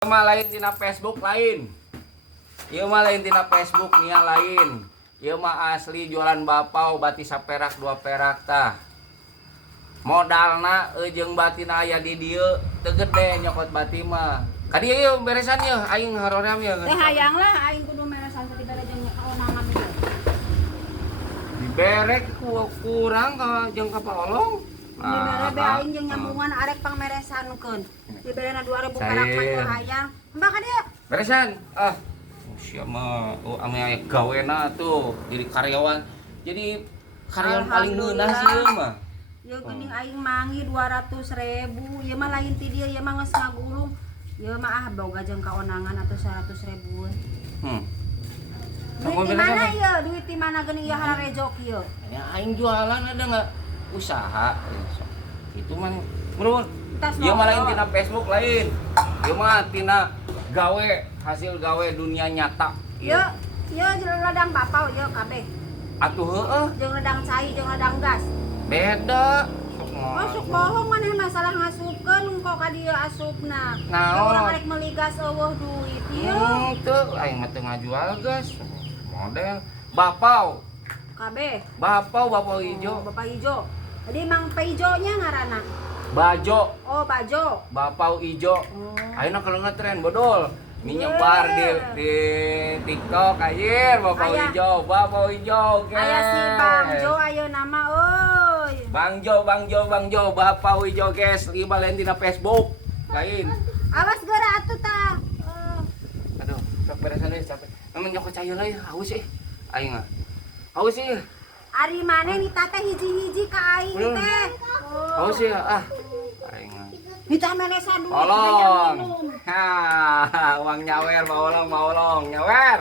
mah lain tina Facebook lain. Ieu mah lain tina Facebook nia lain. Ieu mah asli jualan bapau bati saperak 2 perak tah. Modalna jeung batina aya di dieu teu gede nyokot bati mah. Ka dieu ieu beresan ieu aing haroream ieu. Teh hayang lah aing kudu meresan tadi bere jeung kaomangan ieu. Diberek kurang ka jeung ka paolong. Dibere be aing jeung nyambungan arek pangmeresankeun. Diberena 2000 perak mah teu hayang. Hembah ka dieu. Beresan. Sia mah ame aya gawena tuh jadi karyawan. Jadi karyawan paling leunah sih ieu mah. Ieu geuning aing mangi 200.000. Ieu mah lain ti dieu, ieu mah geus ngagulung. Ieu mah boga jeung kaonangan atuh 100.000. Duit di mana ieu? Duit di mana geuning ieu hararejok ieu? Ya aing jualan ada enggak usaha. Itu mah menurut ieu mah lain tina Facebook lain. Ieu mah tina gawe hasil gawe dunia nyata. Ieu jeung ladang bapau ieu kabeh. Atuh heueuh. Jeung ladang cai, jeung ladang gas. Beda. Masuk bohong maneh masalah ngasupkeun engko ka dieu asupna. Naon? Urang arek meuli gas eueuh duit ieu. Teu aing mah teu ngajual gas. Model bapau. Kabeh. Bapau ijo. Bapak ijo. Jadi Mang Paijonya ngaranna. Bajo. Oh, Bajo. Bapau ijo. Ayeuna kalau ngetren bodol. Ini nyebar di TikTok ayer bapau ijo guys. Aya si Bangjo ayeuna mah euy. Bangjo bapau ijo guys. Li balen dina Facebook. Lain. Awas geura atuh tah. Aduh, sok beresan deui capek. Namun nyokot cayeu euy haus aing mah. Haus ieu. Ari maneh nita teh hiji-hiji ka aing teh. Haus ieu aing mah. Nita meresan duit Tolong. Ha, uang nyawer, maolong nyawer.